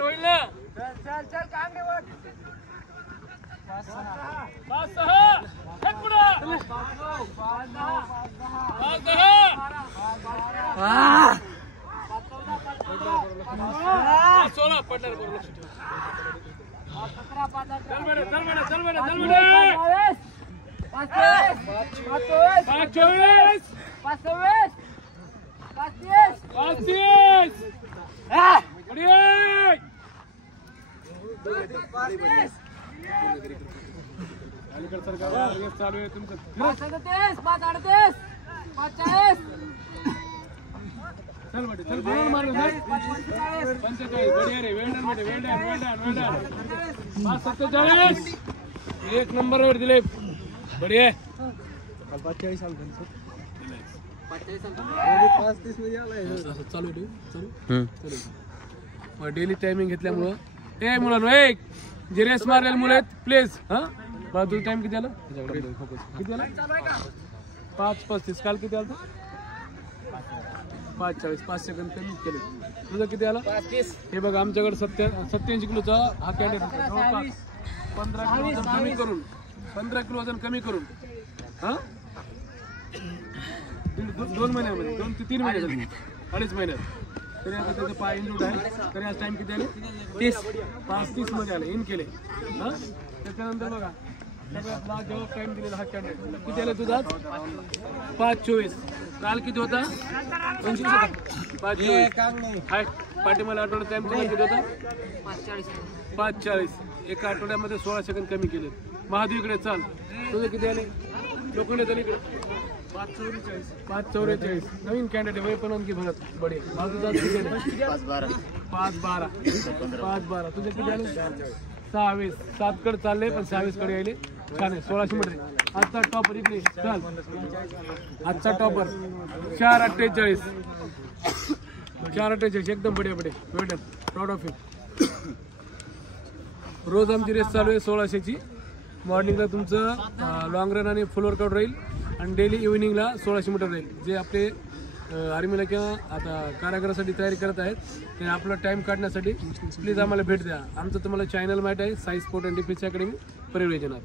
होईल ना. चालू आहे तुमचं 538 540 चल बेटे चल बोल मारो सर 45 बढ़िया रे वेल्डन बेटे वेल्डन 547 एक नंबर वर दिले बढ़िया 45 साल सर 35 मध्ये आलाय चालू ठेव चालू डेली टायमिंग घेतल्यामुळे ए मुलांनो एक जे रेस मारलेले मुलं आहेत प्लीज हा मला तुझा टाइम किती आला किती आला 5:35 काल किती आला 5:40 5 सेकंद कमी केले तुझं किती आला 35 हे बघा आमच्याकडे 87 किलोचा हा कॅन्डिडेट 15 किलो वजन कमी करून 15 किलो वजन कमी करून हा 2 महिन्यामध्ये 2 ते 3 महिने 2.5 महिन्यात तरी आता त्याचं पाय इंजूर्ड आहे तरी आज टाइम किती आले 5:30 मध्ये आले इन केले हा त्याच्यानंतर बघा सगळ्यात जेव्हा टाइम दिलेला हा कॅन्डिडेट किती आला तुझा 5:24 काल किती होता 5:24 हाय पाठीमाला आठवड्यात टाइम किती होता 5:40 एका आठवड्यामध्ये 16 सेकंद कमी केले महादेवीकडे चाल तुझं किती आले लोखंडे तरी 5:44 नवीन कॅन्डिडेट वय पण आणखी भरत बडे माझं किती आले 5:12 तुझे किती आले 26 7 कडे चालले पण 26 कडे आले छान आहे 1600 मीटर आजचा टॉपर इकडे चल आजचा टॉपर 4:48 एकदम बढिया वेल्डन प्राऊड ऑफ यू रोज आमची रेस चालू आहे 1600 ची मॉर्निंगला तुमचं लॉंग रन आणि फुल वर्कआउट राहील आणि डेली इव्हिनिंगला 1600 मीटर राहील जे आपले आर्मीला किंवा आता कारागृहासाठी तयारी करत आहेत ते आपला टाइम काढण्यासाठी प्लीज आम्हाला भेट द्या आमचं तुम्हाला चॅनल माहीत आहे Sai sport and defence academy परिवेजनात